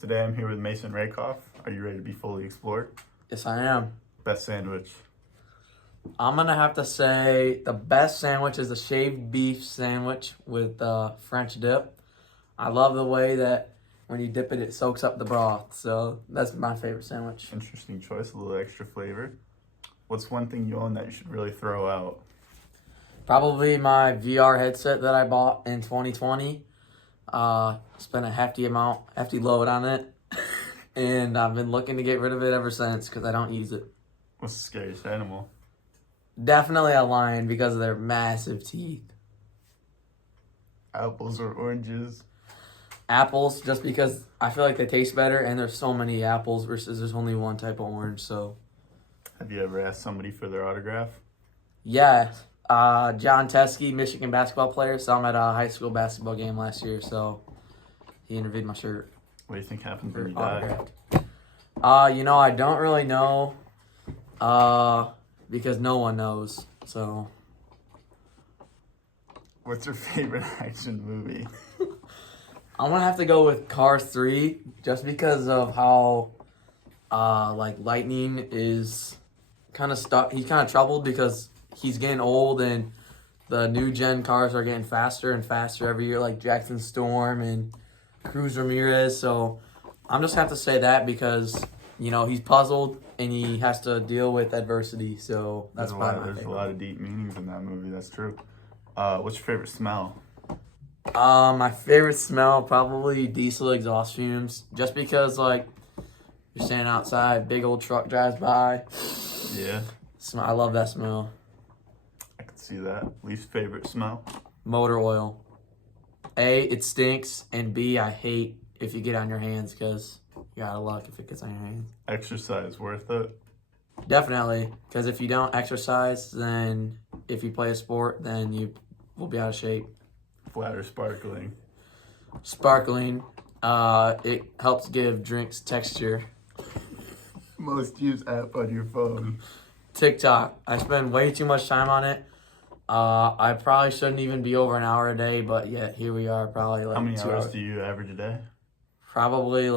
Today I'm here with Mason Rakoff. Are you ready to be fully explored? Yes, I am. Best sandwich. I'm going to have to say the best sandwich is the shaved beef sandwich with French dip. I love the way that when you dip it, it soaks up the broth. So that's my favorite sandwich. Interesting choice, a little extra flavor. What's one thing you own that you should really throw out? Probably my VR headset that I bought in 2020. Spent a hefty load on it. And I've been looking to get rid of it ever since because I don't use it. What's the scariest animal? Definitely a lion because of their massive teeth. Apples or oranges? Apples, just because I feel like they taste better, and there's so many apples versus there's only one type of orange. So, Have you ever asked somebody for their autograph? yeah, John Teskey, Michigan basketball player, saw him at a high school basketball game last year. So he interviewed my shirt. What do you think happened when for you died? Autographed. I don't really know, because no one knows. So, What's your favorite action movie? I'm gonna have to go with Cars 3, just because of how, Lightning is kind of stuck. He's kind of troubled because he's getting old, and the new gen cars are getting faster and faster every year, like Jackson Storm and Cruz Ramirez. So I'm just have to say that because he's puzzled and he has to deal with adversity. So that's There's a lot of deep meanings in that movie. That's true. What's your favorite smell? My favorite smell, probably diesel exhaust fumes, just because you're standing outside, big old truck drives by. Yeah, I love that smell. I can see that. Least favorite smell? Motor oil. A, it stinks, and B, I hate if you get on your hands because you're out of luck if it gets on your hands. Exercise worth it? Definitely, because if you don't exercise, then if you play a sport, then you will be out of shape. Flat or sparkling? Sparkling, it helps give drinks texture. Most used app on your phone? TikTok. I spend way too much time on it. I probably shouldn't even be over an hour a day, but yet here we are, probably How many 2 hours hours. do you average a day? Probably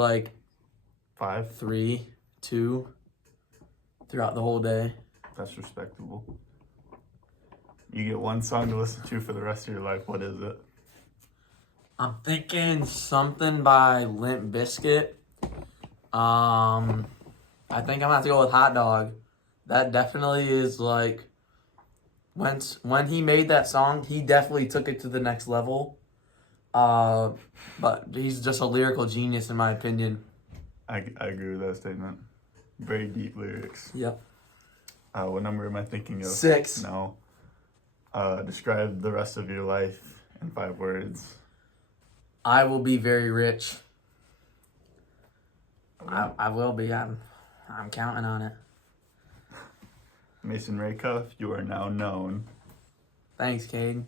5? 3, 2 throughout the whole day. That's respectable. You get one song to listen to for the rest of your life. What is it? I'm thinking something by Limp Bizkit. I think I'm gonna have to go with Hot Dog. That definitely is when he made that song, he definitely took it to the next level. But he's just a lyrical genius in my opinion. I agree with that statement. Very deep lyrics. Yep. What number am I thinking of? 6. No. Describe the rest of your life in 5 words. I will be very rich. I will be. I'm counting on it. Mason Rakoff, you are now known. Thanks, Caiden.